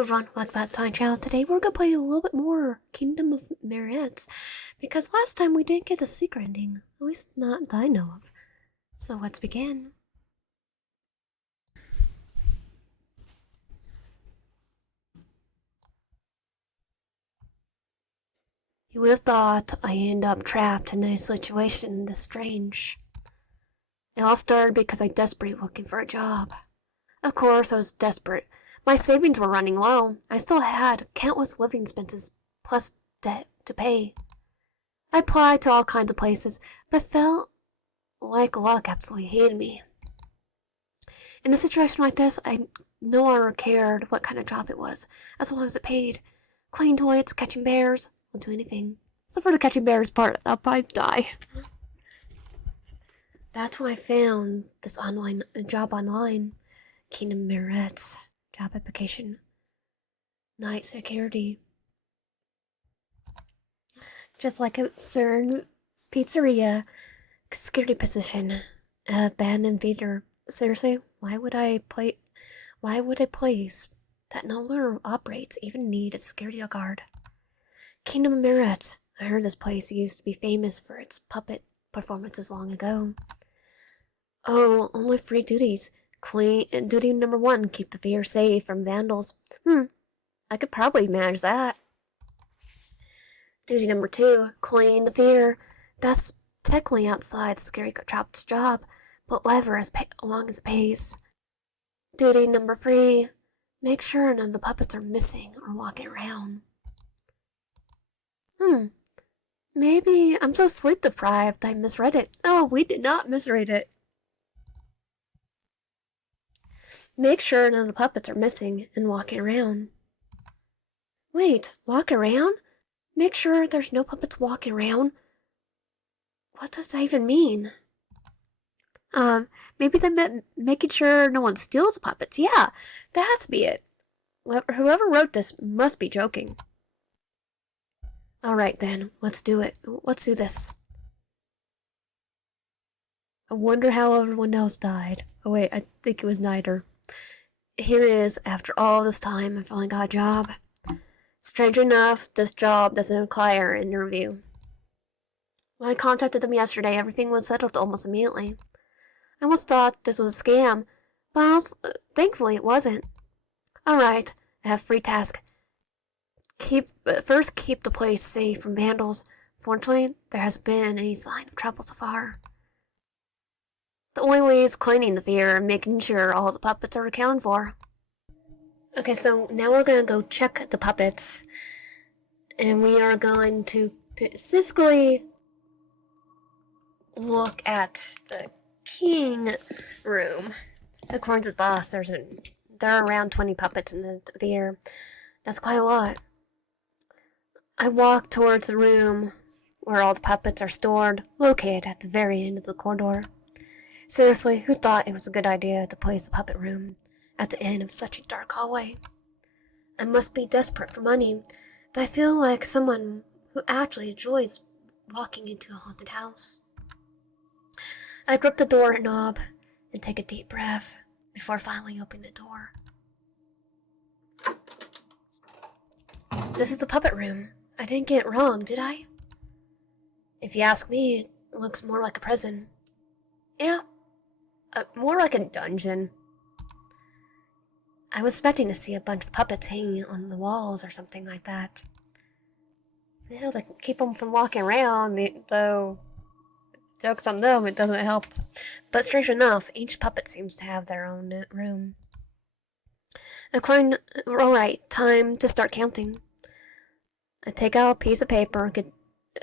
Everyone, welcome back to my channel. Today we're gonna play a little bit more Kingdom of Marionettes, because last time we didn't get the secret ending, at least not that I know of. So let's begin. You would have thought I ended up trapped in a situation this strange. It all started because I was desperately looking for a job. Of course, I was desperate. My savings were running low. I still had countless living expenses, plus debt to pay. I applied to all kinds of places, but felt like luck absolutely hated me. In a situation like this, I no longer cared what kind of job it was, as long as it paid. Cleaning toilets, catching bears, I'll do anything. Except for the catching bears part, I'll probably die. That's when I found this job online. Kingdom Marionettes job application. Night security. Just like a certain pizzeria security position. Abandoned theater. Seriously, why would a place that no longer operates even need a security guard? Kingdom of Marionettes. I heard this place used to be famous for its puppet performances long ago. Oh, only 3 duties. Duty number 1, keep the fair safe from vandals. I could probably manage that. Duty number 2, clean the fair. That's technically outside the scary trap's job, but whatever, as long as it pays. Duty number 3, make sure none of the puppets are missing or walking around. Maybe I'm so sleep deprived I misread it. Oh, we did not misread it. Make sure none of the puppets are missing and walking around. Wait, walk around? Make sure there's no puppets walking around? What does that even mean? Maybe they meant making sure no one steals the puppets. Yeah, that has to be it. Whoever wrote this must be joking. Alright then, let's do it. Let's do this. I wonder how everyone else died. Oh wait, I think it was neither. Here it is, after all this time, I finally got a job. Strange enough, this job doesn't require an interview. When I contacted them yesterday, everything was settled almost immediately. I almost thought this was a scam, but thankfully it wasn't. Alright, I have a free task. First keep the place safe from vandals. Fortunately, there hasn't been any sign of trouble so far. The only way is cleaning the fair and making sure all the puppets are accounted for. Okay, so now we're gonna go check the puppets. And we are going to specifically look at the king room. According to the boss, there are around 20 puppets in the fair. That's quite a lot. I walk towards the room where all the puppets are stored, located at the very end of the corridor. Seriously, who thought it was a good idea to place a puppet room at the end of such a dark hallway? I must be desperate for money, but I feel like someone who actually enjoys walking into a haunted house. I grip the door knob and take a deep breath before finally opening the door. This is the puppet room. I didn't get it wrong, did I? If you ask me, it looks more like a prison. Yeah, more like a dungeon. I was expecting to see a bunch of puppets hanging on the walls or something like that. You know, to keep them from walking around, though. Joke's on them, it doesn't help. But strange enough, each puppet seems to have their own room. Alright, time to start counting. I take out a piece of paper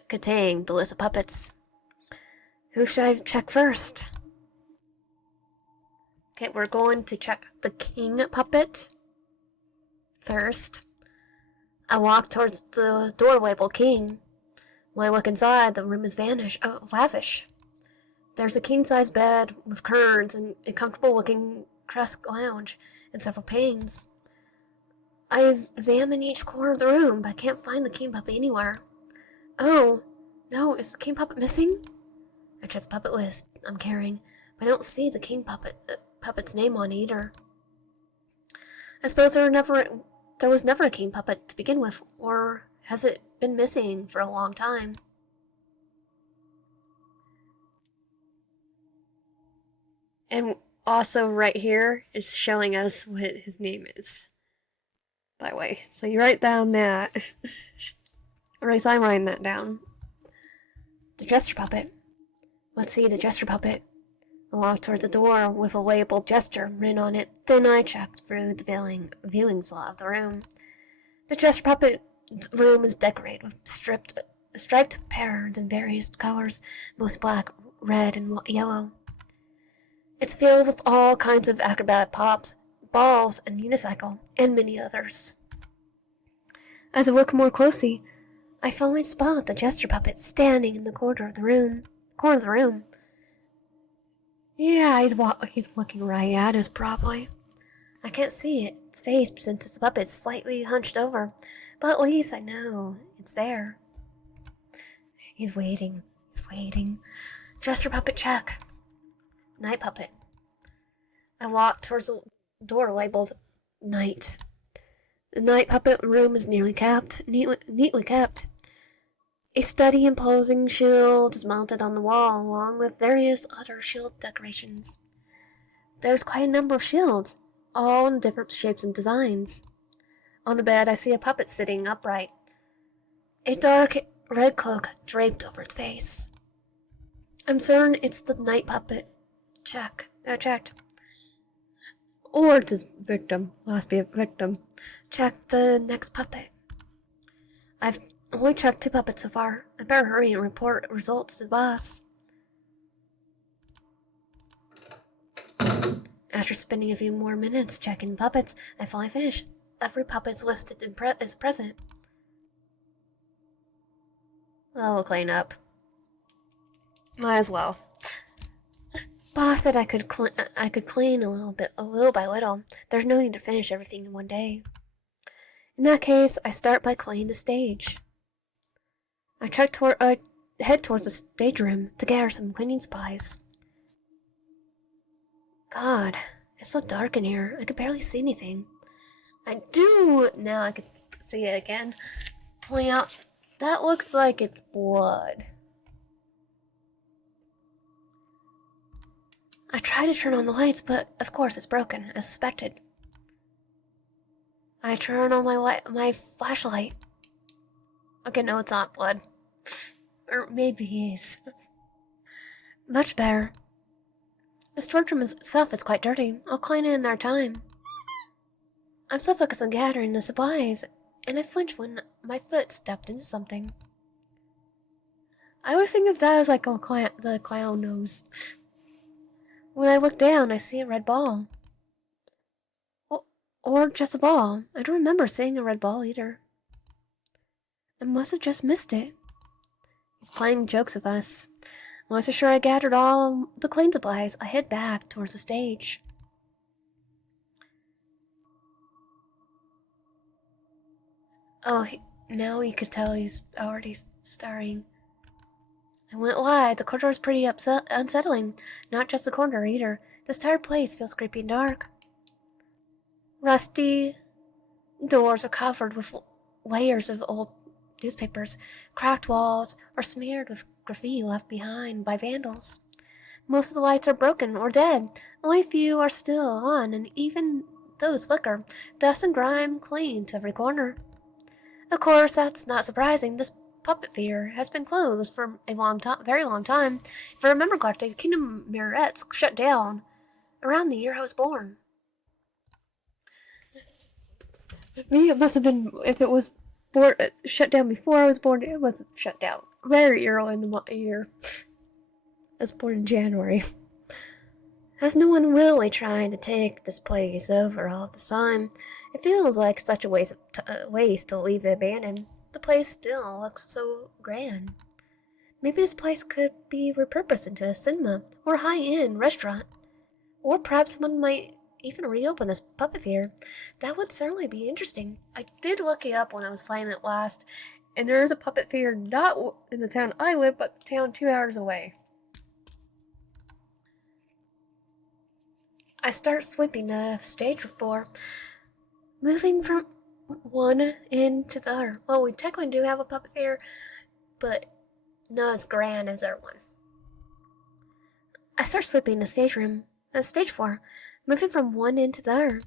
containing the list of puppets. Who should I check first? Okay, we're going to check the king puppet first. I walk towards the door labeled king. When I look inside, the room is lavish. There's a king-size bed with curtains and a comfortable-looking desk lounge and several panes. I examine each corner of the room, but I can't find the king puppet anywhere. Oh, no, is the king puppet missing? I check the puppet list I'm carrying, but I don't see the king puppet's name on either. I suppose there never there was never a king puppet to begin with, or has it been missing for a long time? And also right here, it's showing us what his name is. By the way, so you write down that. Or at least I'm writing that down. The jester puppet. Let's see the jester puppet. I walked towards the door with a labeled jester written on it. Then I checked through the viewing slot of the room. The jester puppet room is decorated with striped patterns in various colors, mostly black, red, and yellow. It's filled with all kinds of acrobatic pops, balls, and unicycle, and many others. As I look more closely, I finally spot the jester puppet standing in the corner of the room. Yeah, he's looking right at us, probably. I can't see its face since its puppet's slightly hunched over, but at least I know it's there. He's waiting. Jester puppet check. Night puppet. I walk towards the door labeled Night. The night puppet room is neatly kept. A steady imposing shield is mounted on the wall, along with various other shield decorations. There's quite a number of shields, all in different shapes and designs. On the bed, I see a puppet sitting upright, a dark red cloak draped over its face. I'm certain it's the night puppet. Checked. Or it's his victim. Must be a victim. Check the next puppet. I've only checked 2 puppets so far. I better hurry and report results to the boss. After spending a few more minutes checking puppets, I finally finish. Every puppet's listed is present. Well, we'll clean up. Might as well. Boss said I could clean a little by little. There's no need to finish everything in one day. In that case, I start by cleaning the stage. I head towards the stage room to gather some cleaning supplies. God, it's so dark in here. I could barely see anything. Now I can see it again. Pulling out. That looks like it's blood. I try to turn on the lights, but of course it's broken, as suspected. I turn on my flashlight. Okay, no, it's not blood. Or maybe it is. Much better. The storage room itself is quite dirty. I'll clean it in their time. I'm so focused on gathering the supplies, and I flinched when my foot stepped into something. I always think of that as like the clown nose. When I look down, I see a red ball. Or just a ball. I don't remember seeing a red ball either. I must have just missed it. He's playing jokes with us. Once sure I gathered all the clean supplies, I head back towards the stage. Oh, now you could tell he's already starring. I went wide. The corridor is pretty unsettling. Not just the corridor either. This entire place feels creepy and dark. Rusty doors are covered with layers of old newspapers. Cracked walls are smeared with graffiti left behind by vandals. Most of the lights are broken or dead. Only a few are still on, and even those flicker. Dust and grime cling to every corner. Of course, that's not surprising. This puppet theater has been closed for a very long time. If I remember correctly, Kingdom Marionettes shut down around the year I was born. Me, it must have been, if it was shut down before I was born, it wasn't shut down very early in the year. I was born in January. Has no one really tried to take this place over all this time? It feels like such a waste to leave it abandoned. The place still looks so grand. Maybe this place could be repurposed into a cinema or a high-end restaurant. Or perhaps someone might even reopen this puppet theater. That would certainly be interesting. I did look it up when I was playing it last, and there is a puppet theater not in the town I live, but the town 2 hours away. I start sweeping the stage floor, moving from one into the other. Well, we technically do have a puppet fair, but not as grand as our one. I start sweeping stage 4, moving from one end to the other.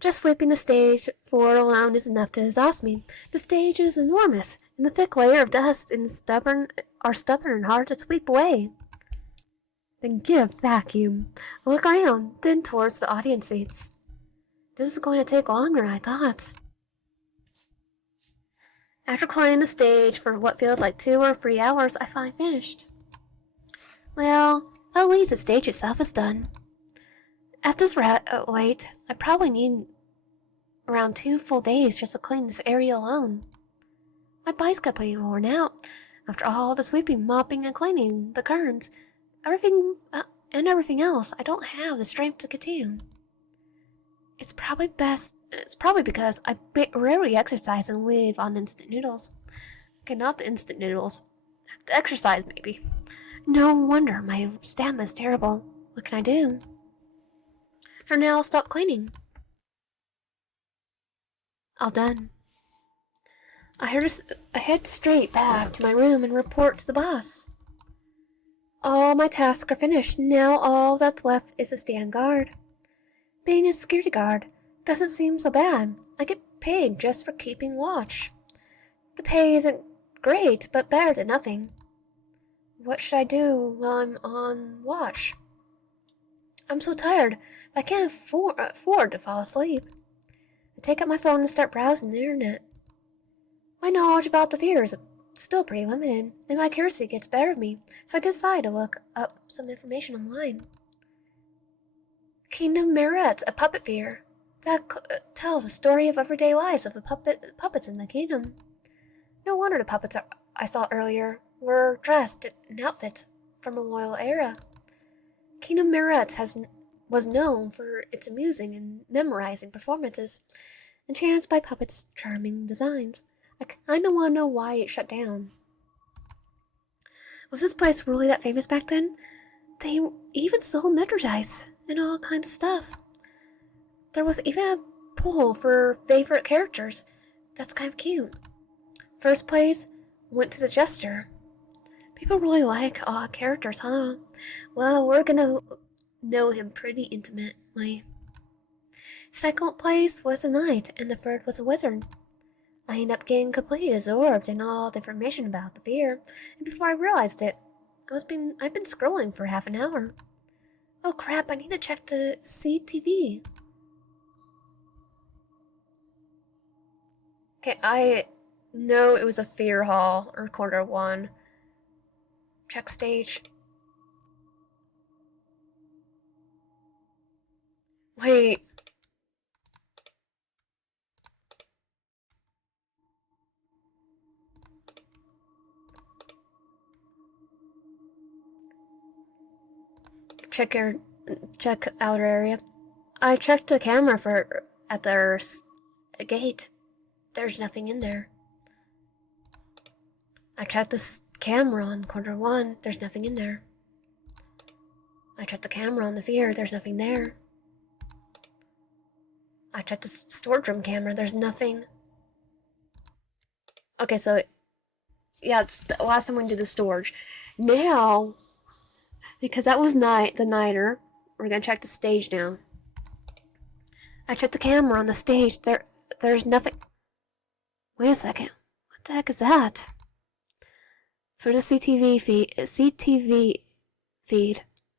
Just sweeping the stage floor alone is enough to exhaust me. The stage is enormous, and the thick layer of dust are stubborn and hard to sweep away. Then give vacuum. I look around, then towards the audience seats. This is going to take longer than I thought. After climbing the stage for what feels like 2 or 3 hours, I finally finished. Well, at least the stage itself is done. At this rate, I probably need around 2 full days just to clean this area alone. My body's completely worn out. After all the sweeping, mopping, and cleaning, the curtains, everything else, I don't have the strength to continue. It's probably because I rarely exercise and live on instant noodles. Okay, not the instant noodles. The exercise, maybe. No wonder my stamina's terrible. What can I do? For now, I'll stop cleaning. All done. I head straight back to my room and report to the boss. All my tasks are finished. Now all that's left is to stand guard. Being a security guard doesn't seem so bad. I get paid just for keeping watch. The pay isn't great, but better than nothing. What should I do while I'm on watch? I'm so tired, I can't afford to fall asleep. I take out my phone and start browsing the internet. My knowledge about the fear is still pretty limited, and my curiosity gets better of me, so I decide to look up some information online. Kingdom Marionettes, a puppet fair that tells the story of everyday lives of the puppets in the kingdom. No wonder the puppets I saw earlier were dressed in outfits from a royal era. Kingdom Marionettes was known for its amusing and memorizing performances, enhanced by puppets' charming designs. I kinda wanna know why it shut down. Was this place really that famous back then? They even sold merchandise and all kinds of stuff. There was even a poll for favorite characters. That's kind of cute. First place went to the jester. People really like odd characters, huh? Well, we're gonna know him pretty intimately. Second place was a knight, and the third was a wizard. I ended up getting completely absorbed in all the information about the fair, and before I realized it, I've been scrolling for half an hour. Oh crap, I need to check the CTV. Okay, I know it was a fair hall, or quarter one. Check stage. Wait. Check outer area. I checked the camera at the gate. There's nothing in there. I checked the camera on quarter one. There's nothing in there. I checked the camera on the fair. There's nothing there. I checked the storage room camera. There's nothing. Okay, so yeah, it's the last time we did the storage. Now, because that was the nighter, we're gonna check the stage now. I checked the camera on the stage. There's nothing. Wait a second. What the heck is that? For the CTV feed, I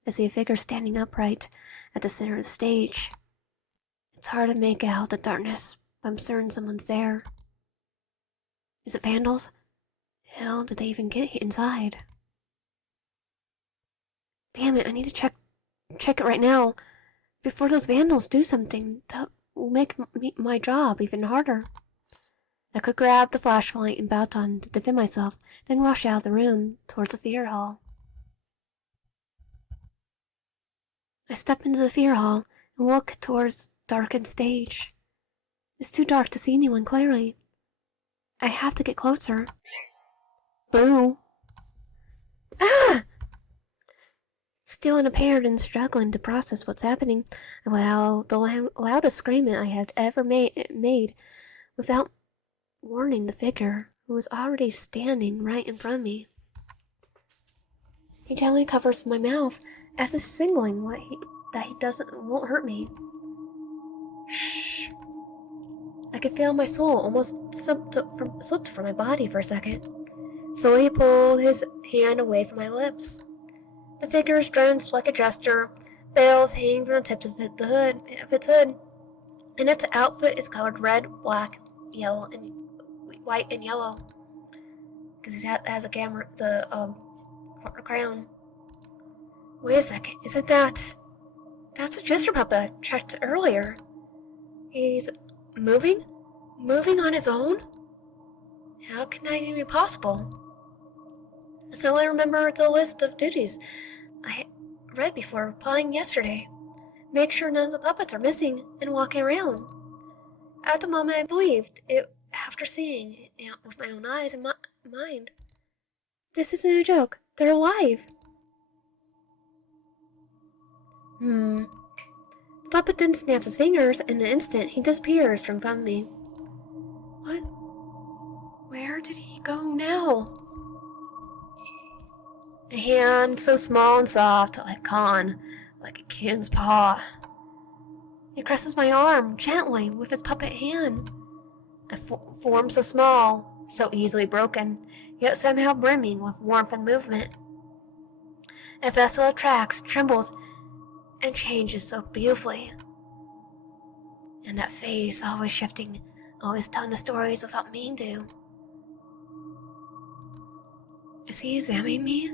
see a figure standing upright at the center of the stage. It's hard to make out the darkness, but I'm certain someone's there. Is it vandals? Hell, did they even get inside? Damn it, I need to check it right now before those vandals do something that will make my job even harder. I could grab the flashlight and baton to defend myself, then rush out of the room towards the fair hall. I step into the fair hall and walk towards the darkened stage. It's too dark to see anyone clearly. I have to get closer. Boo! Ah! Still unimpaired and struggling to process what's happening, well, the loudest screaming I had ever made without warning the figure who was already standing right in front of me. He gently covers my mouth as if signaling that he won't hurt me. Shh. I could feel my soul almost slipped from my body for a second. Slowly he pulled his hand away from my lips. The figure is drenched like a jester, bells hanging from the tips of its hood, and its outfit is colored red, black, yellow, and white and yellow. Because it has the crown. Wait a second, isn't that? That's a jester puppet I checked earlier. He's moving on his own? How can that even be possible? So I remember the list of duties I read before replying yesterday. Make sure none of the puppets are missing and walking around. At the moment I believed it after seeing it with my own eyes and mind. This isn't a joke. They're alive. The puppet then snaps his fingers, and in an instant he disappears from front of me. What? Where did he go now? A hand so small and soft, like a kitten's paw. He caresses my arm gently with his puppet hand. A form so small, so easily broken, yet somehow brimming with warmth and movement. A vessel attracts, trembles, and changes so beautifully. And that face, always shifting, always telling the stories without meaning to. Is he examining me?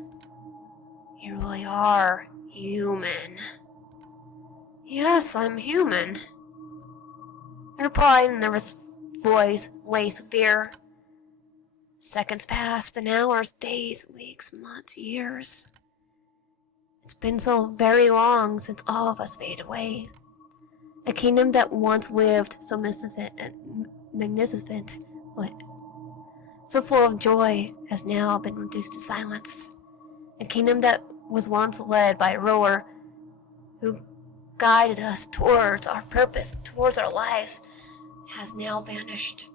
You really are human. Yes, I'm human. I replied in a nervous voice laced with fear. Seconds passed, and hours, days, weeks, months, years. It's been so very long since all of us faded away. A kingdom that once lived so magnificent, so full of joy, has now been reduced to silence. A kingdom that was once led by a ruler who guided us towards our purpose, towards our lives, has now vanished.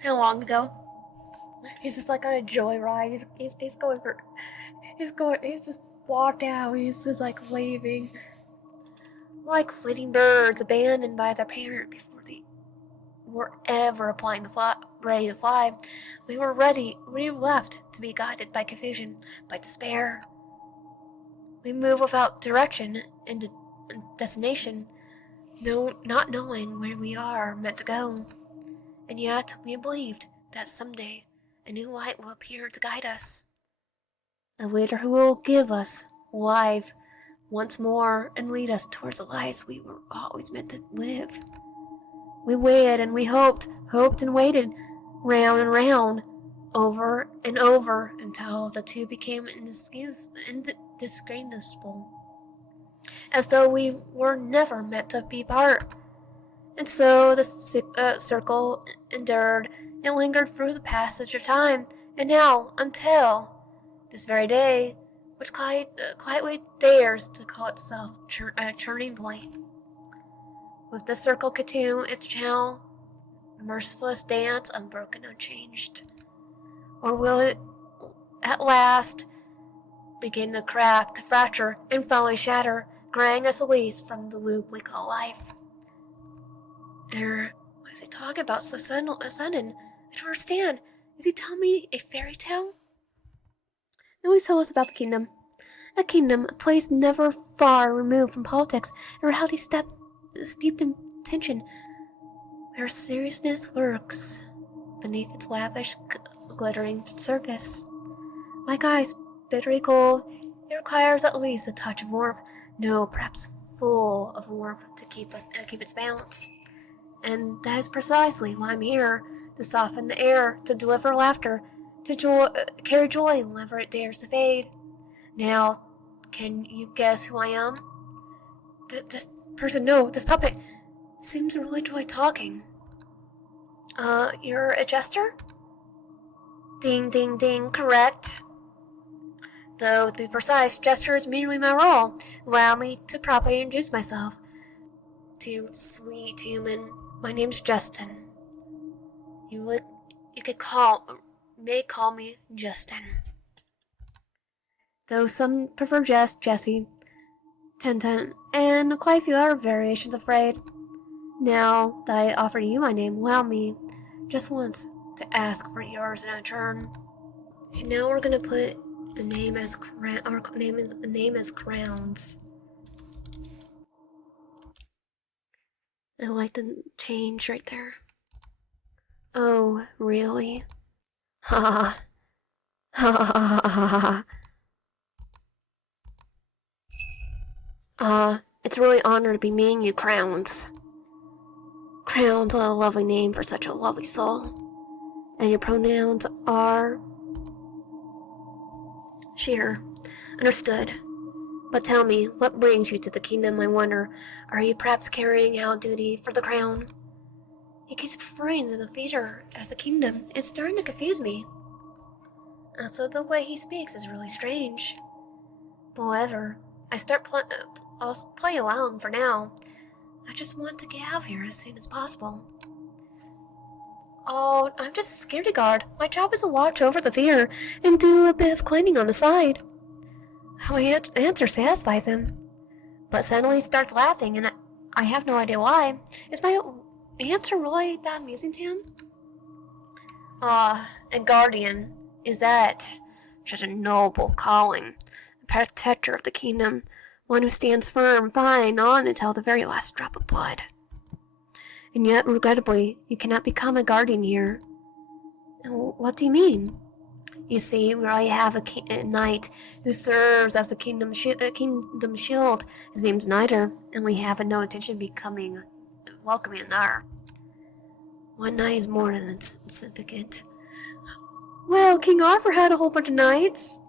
How long ago? He's just like on a joyride. He's just walked out. He's just like waving. Like fleeting birds abandoned by their parent before they were ever ready to fly. We were left to be guided by confusion, by despair. We move without direction and destination, not knowing where we are meant to go. And yet we believed that someday a new light will appear to guide us. A leader who will give us life once more and lead us towards the lives we were always meant to live. We waited and we hoped and waited, round and round, over and over, until the two became indistinguishable, as though we were never meant to be apart. And so the circle endured and lingered through the passage of time, and now, until this very day, which quietly dares to call itself a turning point. With the circle continue its channel, merciless dance, unbroken, unchanged? Or will it at last begin to crack, to fracture, and finally shatter, graying us loose from the loop we call life? What is he talking about so sudden? I don't understand. Is he telling me a fairy tale? No, he told us about the kingdom. A kingdom, a place never far removed from politics and reality steeped in tension, where seriousness lurks beneath its lavish, glittering surface. Like ice, bitterly cold, it requires at least a touch of warmth, no, perhaps full of warmth to keep its balance. And that is precisely why I'm here, to soften the air, to deliver laughter, to carry joy whenever it dares to fade. Now, can you guess who I am? This puppet seems to really enjoy talking. You're a jester? Ding, ding, ding, correct. Though, to be precise, jester is merely my role. Allow me to properly introduce myself. To you, sweet human, my name's Justin. You may call me Justin. Though some prefer Jessie, Tintin, and quite a few other variations of Frayed. Now that I offer you my name, allow me just once to ask for yours in return. Okay, now we're gonna put the name as name as crowns. I like the change right there. Oh, really? Ha ha ha ha ha ha. It's really an honor to be meeting you, Crowns. Crowns, what a lovely name for such a lovely soul. And your pronouns are... Sheer. Understood. But tell me, what brings you to the kingdom, I wonder? Are you perhaps carrying out duty for the crown? He keeps referring to the theater as a kingdom. It's starting to confuse me. Also, the way he speaks is really strange. But whatever. I'll play along for now. I just want to get out of here as soon as possible. Oh, I'm just a security guard. My job is to watch over the theater and do a bit of cleaning on the side. My answer satisfies him. But suddenly he starts laughing, and I have no idea why. Is my answer really that amusing to him? A guardian. Is that such a noble calling? A protector of the kingdom. One who stands firm, fine, on until the very last drop of blood. And yet, regrettably, you cannot become a guardian here. What do you mean? You see, we already have a knight who serves as a kingdom shield. His name's Niter, and we have no intention of welcoming another. One knight is more than insignificant. Well, King Arthur had a whole bunch of knights.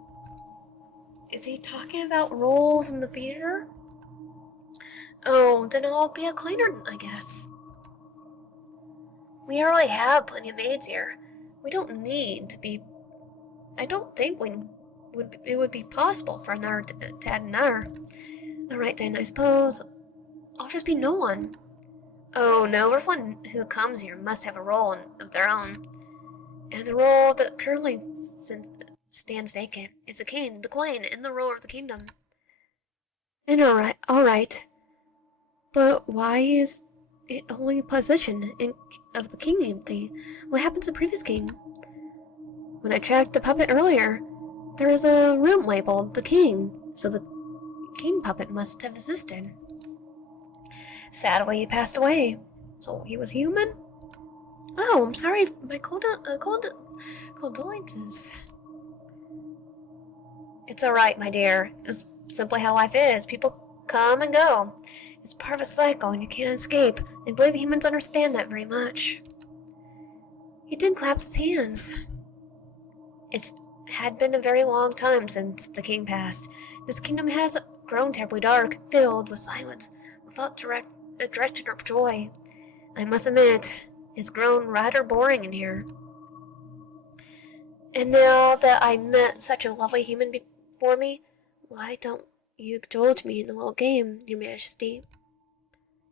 Is he talking about roles in the theater? Oh, then I'll be a cleaner, I guess. We already have plenty of maids here. We don't need to be... I don't think it would be possible for another to add another. Alright then, I suppose I'll just be no one. Oh no, everyone who comes here must have a role of their own. And the role that currently stands vacant is the king, the queen, and the ruler of the kingdom. And alright. But why is it only a position of the king empty? What happened to the previous king? When I tracked the puppet earlier, there is a room labeled the king, so the king puppet must have existed. Sadly, he passed away. So he was human? Oh, I'm sorry. My condolences. It's alright, my dear. It's simply how life is. People come and go. It's part of a cycle and you can't escape. I believe humans understand that very much. He did clap his hands. It had been a very long time since the king passed. This kingdom has grown terribly dark, filled with silence, without direction or joy. I must admit, it's grown rather boring in here. And now that I met such a lovely human before me, why don't you indulge me in a little game, Your Majesty?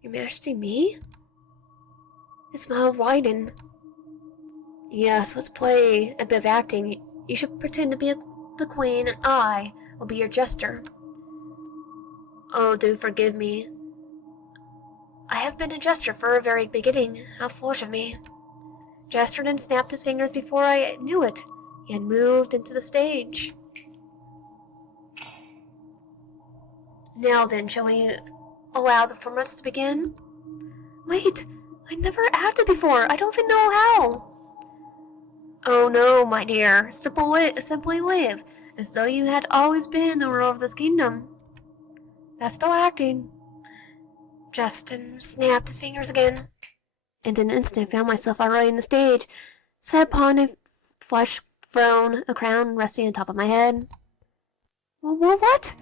Your Majesty, me? His smile widened. Yes, let's play a bit of acting. You should pretend to be the queen, and I will be your jester. Oh, do forgive me. I have been a jester for a very beginning. How foolish of me. Jester then snapped his fingers before I knew it. He had moved into the stage. Now then, shall we allow the performance to begin? Wait, I never acted before. I don't even know how. Oh no, my dear. Simply live, as though you had always been the ruler of this kingdom. That's still acting. Justin snapped his fingers again, and in an instant found myself already in the stage, set upon a flesh throne, a crown resting on top of my head. What?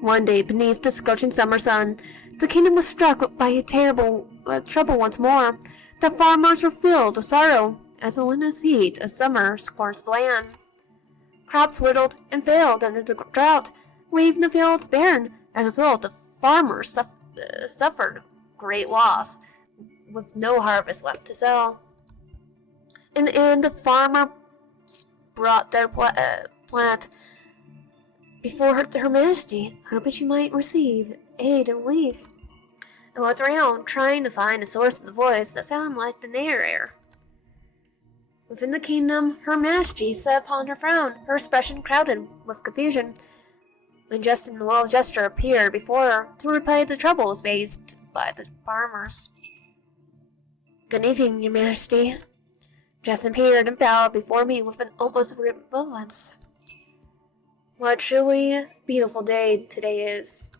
One day, beneath the scorching summer sun, the kingdom was struck by a terrible trouble once more. The farmers were filled with sorrow, as the relentless heat of summer scorched the land. Crops whittled and failed under the drought, leaving the fields barren. As a result, the farmers suffered great loss, with no harvest left to sell. In the end, the farmer brought their plant before her Majesty, hoping she might receive aid and relief. I looked around, trying to find the source of the voice that sounded like the narrator. Within the kingdom, Her Majesty sat upon her throne, her expression clouded with confusion, when Justin the Wild Jester appeared before her to repay the troubles faced by the farmers. Good evening, Your Majesty. Justin appeared and bowed before me with an almost reverence. What a truly beautiful day today is.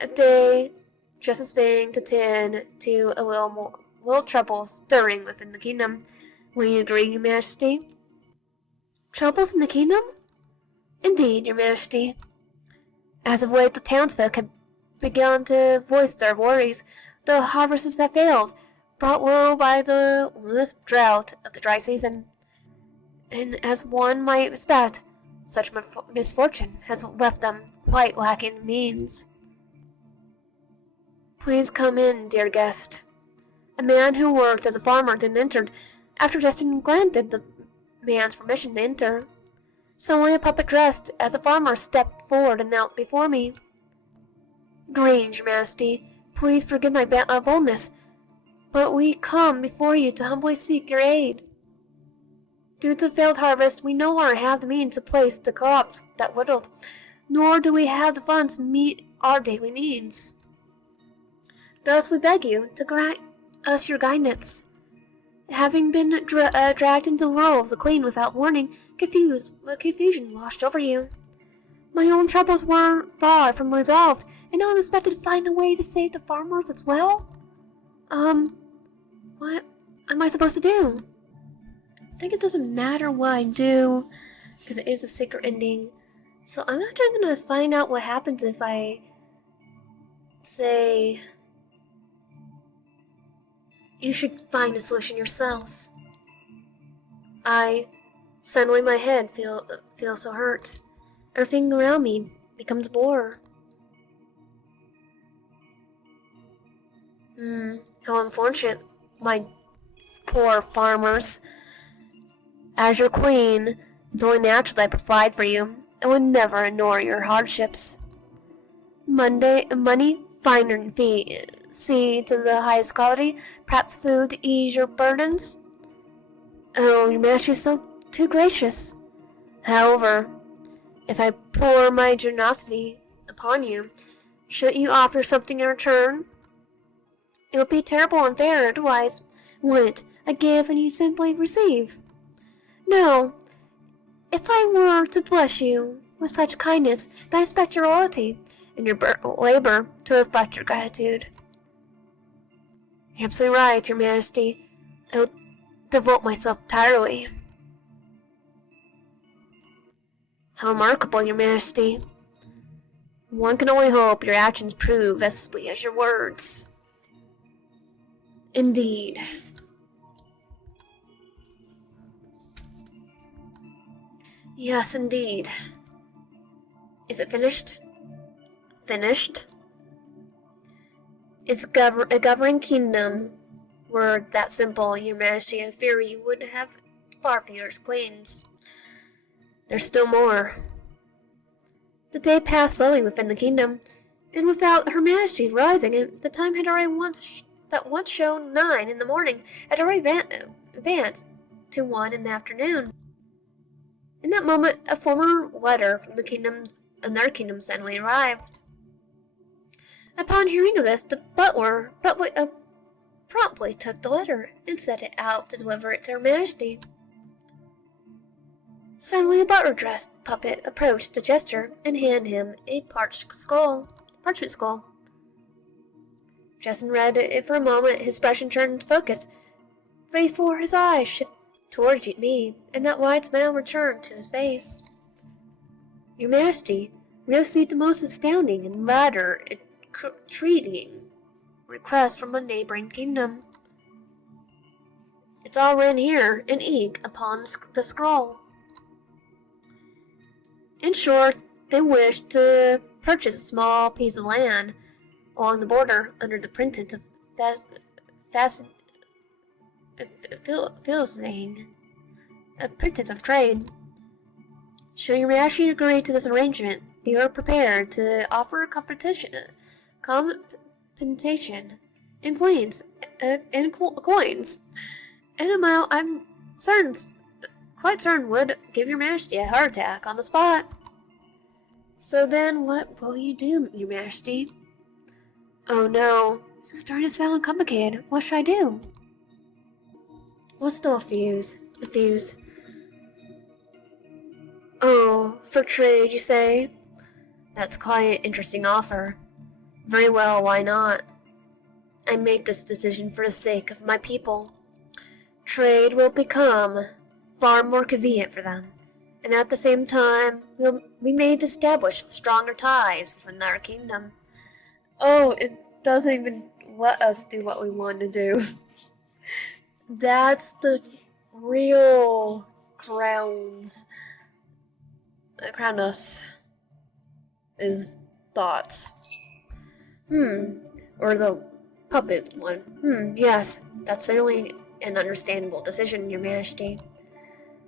A day just as fitting to tend to a little trouble stirring within the kingdom. Will you agree, Your Majesty? Troubles in the kingdom? Indeed, Your Majesty. As of late, the townsfolk have begun to voice their worries. The harvests have failed, brought low by the relentless drought of the dry season. And as one might expect, such misfortune has left them quite lacking means. Please come in, dear guest. A man who worked as a farmer then entered, after Justin granted the man's permission to enter. Suddenly a puppet dressed as a farmer stepped forward and knelt before me. Greetings, Your Majesty. Please forgive my boldness, but we come before you to humbly seek your aid. Due to the failed harvest, we no longer have the means to place the crops that whittled, nor do we have the funds to meet our daily needs. Thus we beg you to grant us your guidance. Having been dragged into the role of the Queen without warning, confusion washed over you. My own troubles were far from resolved, and now I'm expected to find a way to save the farmers as well? What am I supposed to do? I think it doesn't matter what I do, because it is a secret ending. So I'm actually going to find out what happens if I say, you should find a solution yourselves. Suddenly my head feels so hurt. Everything around me becomes a blur. How unfortunate, my poor farmers. As your queen, it's only natural that I provide for you. I would never ignore your hardships. Money, finer than fee. See to the highest quality, perhaps food to ease your burdens. Oh, Your Majesty is so too gracious. However, if I pour my generosity upon you, shouldn't you offer something in return? It would be terrible unfair, otherwise, wouldn't I give and you simply receive? No, if I were to bless you with such kindness, then I expect your loyalty and your labor to reflect your gratitude. You're absolutely right, Your Majesty. I will devote myself entirely. How remarkable, Your Majesty. One can only hope your actions prove as sweet as your words. Indeed. Yes, indeed. Is it finished? Finished? It's a governing kingdom. Were that simple, Your Majesty, I fear you would have far fewer queens. There's still more. The day passed slowly within the kingdom, and without Her Majesty realizing it, the time had already once shown 9 in the morning had already advanced to 1 in the afternoon. In that moment, a former letter from another kingdom suddenly arrived. Upon hearing of this, the butler promptly took the letter and set it out to deliver it to Her Majesty. Suddenly, a butler-dressed puppet approached the jester and handed him a parchment scroll. Justin read it for a moment, his expression turned to focus. Before his eyes shifted towards me, and that wide smile returned to his face. Your Majesty, we received the most astounding and rather intriguing request from a neighboring kingdom. It's all written here in ink upon the scroll. In short, they wish to purchase a small piece of land along the border under the pretense of Filsing, a pretense of trade. Should your majesty agree to this arrangement, they are prepared to offer compensation in coins, an amount I'm certain, quite certain would give your majesty a heart attack on the spot. So then, what will you do, your majesty? Oh no, this is starting to sound complicated. What should I do? What's the fuse? The fuse. Oh, for trade, you say? That's quite an interesting offer. Very well, why not? I make this decision for the sake of my people. Trade will become far more convenient for them, and at the same time, we may establish stronger ties within our kingdom. Oh, it doesn't even let us do what we want to do. That's the real crowns. Crown us is thoughts. Or the puppet one. Yes, that's certainly an understandable decision, your majesty.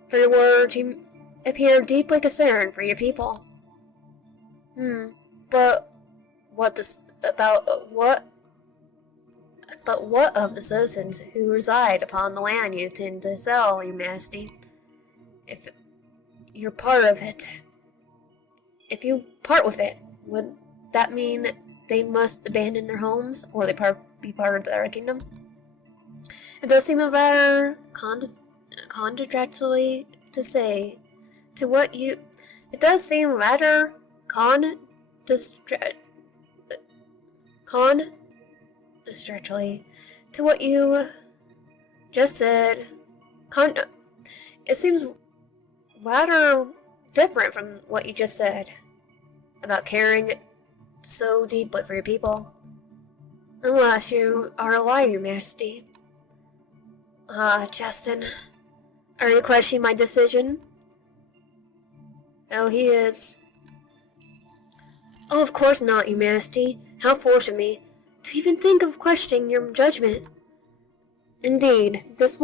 For your words, you appear deeply concerned for your people. But what of the citizens who reside upon the land you intend to sell, your majesty? If you're part of it, if you part with it, would that mean they must abandon their homes, or they be part of their kingdom? It does seem a rather contradictory to say to what you. It does seem rather contradictory to what you just said. It seems rather different from what you just said about caring so deeply for your people. Unless you are a liar, your majesty. Justin, are you questioning my decision? Oh, he is. Oh, of course not, your majesty. How foolish of me to even think of questioning your judgment. Indeed, this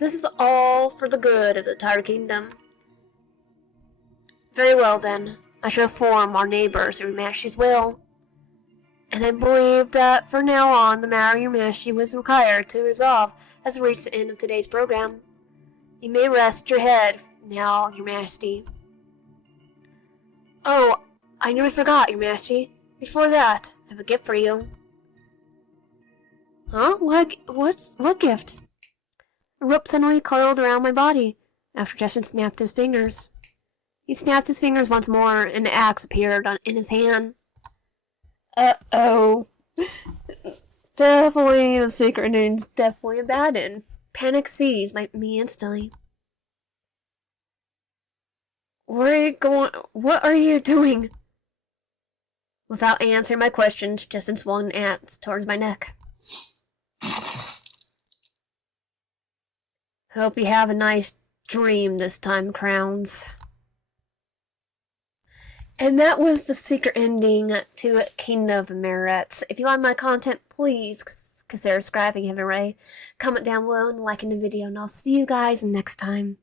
is all for the good of the entire kingdom. Very well, then. I shall inform our neighbors of your majesty's will. And I believe that for now on, the matter your majesty was required to resolve has reached the end of today's program. You may rest your head now, your majesty. Oh, I nearly forgot, your majesty. Before that, I have a gift for you. Huh? What gift? A rope suddenly coiled around my body after Justin snapped his fingers. He snapped his fingers once more, and the axe appeared in his hand. Uh-oh. Definitely the secret name's definitely abandoned. Panic seized me instantly. Where are you going? What are you doing? Without answering my questions, Justin swung an axe towards my neck. Hope you have a nice dream this time, Crowns. And that was the secret ending to Kingdom of Marionettes. If you like my content, please consider subscribing, have a ray, comment down below, and liking the video, and I'll see you guys next time.